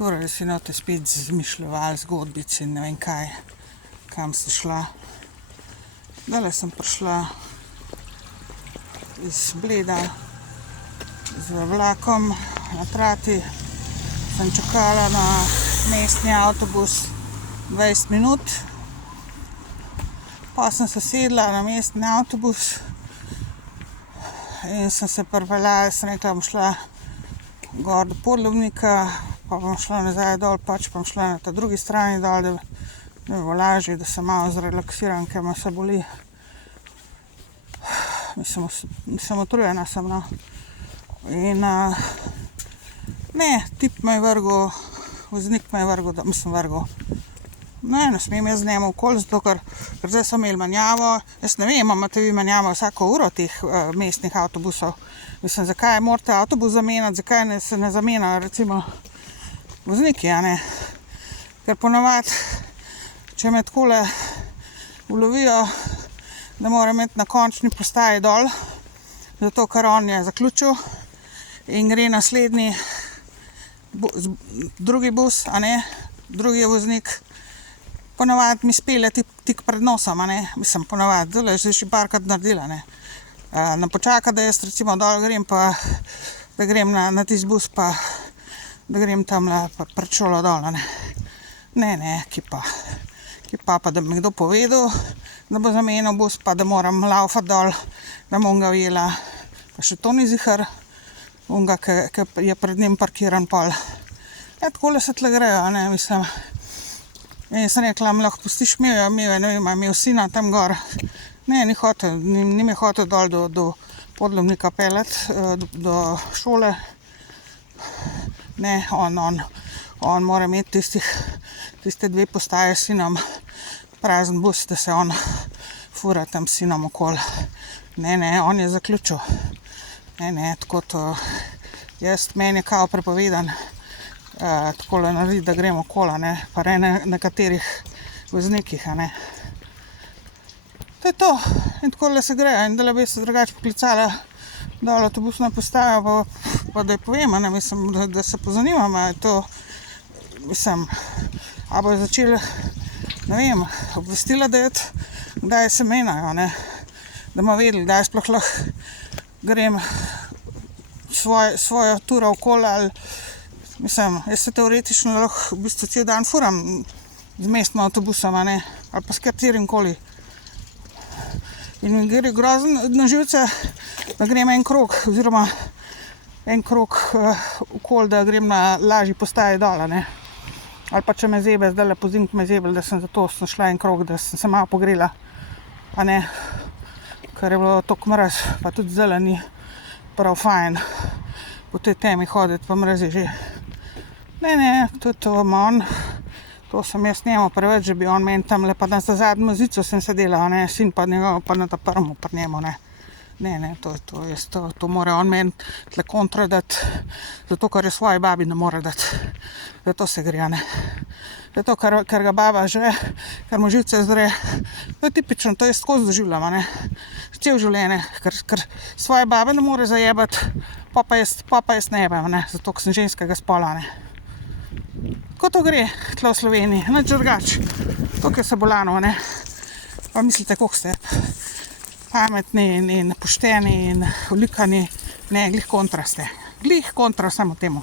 Torej si note spet zmišljevali zgodbici in ne vem kaj, kam ste šla. Zdajle sem prišla iz Bleda z vlakom na trati. Sem čakala na mestni avtobus 20 minut. Pa sem se sedla na mestni avtobus in sem se pripeljala, sem rekla, bom šla gor do Podlubnika, pa bom šla nazaj dol, pač pa bom šla na ta drugi strani dol, da mi bo lažje, da se malo zrelaksiram, ker me vse boli. Mislim, utrujena sem, no. In ne, tip me je vrgel, voznik me je vrgel, ne smem jaz z njim okoli, zato ker zdaj so imeli menjavo. Jaz ne vem, imate vi menjavo vsako uro teh mestnih avtobusov. Mislim, zakaj morate avtobus zamenjati, zakaj se ne zamenja recimo vozniki, a ne? Ker ponavadi, če me takole ulovijo, da moram imeti na končni postaji dol, zato ker on je zaključil in gre naslednji drugi bus, a ne, drugi voznik. Ponavadi mi spelje tik pred nosom, a ne, mislim, ponavadi, zdaj že še parkrat naredila, ne. Ne počaka, da jaz recimo dol grem, pa da grem na tisti bus, pa da grem tamle pred šolo dol, a ne. Ne, ki pa, da bi mi kdo povedal, da bo zamenjal bus, pa da moram laufati dol, da bom ga ujela. Pa še to ni ziher, onega, ki je pred njim parkiran pol. Ja, takole se tle grejo, a ne, mislim. In sem rekla, mi lahko pustiš imel, ne vem, imel sina tam gor. Ne, ni mi hotel dol do Podlubnika peljati, do šole. Ne, on mora imeti tiste 2 postaje s sinom, prazen bus, da se on fura tam s sinom okoli. Ne, on je zaključil. Ne, tako to, meni je kao prepovedan takole narediti, da gremo okoli, ne, pa ne nekaterih voznikih, a ne. To je to. In takole se grejo. In dala bi se drugače poklicala dol avtobusno postajo, pa da je povem, a ne, mislim, da se pozanimam, a je to, mislim, a bojo začeli, ne vem, obvestila dati, kdaj se menjajo, ne, da bomo vedeli, kdaj sploh lahko grem svojo turo okoli, ali, mislim, jaz se teoretično lahko v bistvu cel dan furam z mestnim avtobusom, a ne, ali pa s katerim koli. In mi gre grozno na živce, da grem en krog, oziroma en krog okoli, da grem na lažji postaji dol, a ne. Ali pa če me zebe, zdajle pozimk me zebel, da sem zato šla en krog, da sem se malo pogrela, a ne, ker je bilo toliko mraz, pa tudi zdajle ni prav fajn po tej temi hoditi, pa mraz je že. Ne, to sem jaz njemu preveč, že bi on meni tamle, pa na zadnjo zico sem sedela, a ne, sin pa njegov, pa na ta prvemu pri njemu, ne. Ne, to mora on meni tle kontra dati, zato ker je svoji babi ne more dati. Zato se gre, a ne. Zato, ker ga baba že, ker mu živce zre. To je tipično, to jaz skozi doživljam, a ne. Cel življenje, ker svoje babe ne more zajebati, pa jaz ne jebam, ne, zato, ker sem ženskega spola, ne. Ko to gre, tle v Sloveniji, nič drugače. Toliko je se bolanov, ne. Pa mislite, koliko ste pametni in pošteni in vlikani, ne, glih kontra ste. Glih kontra samo temu.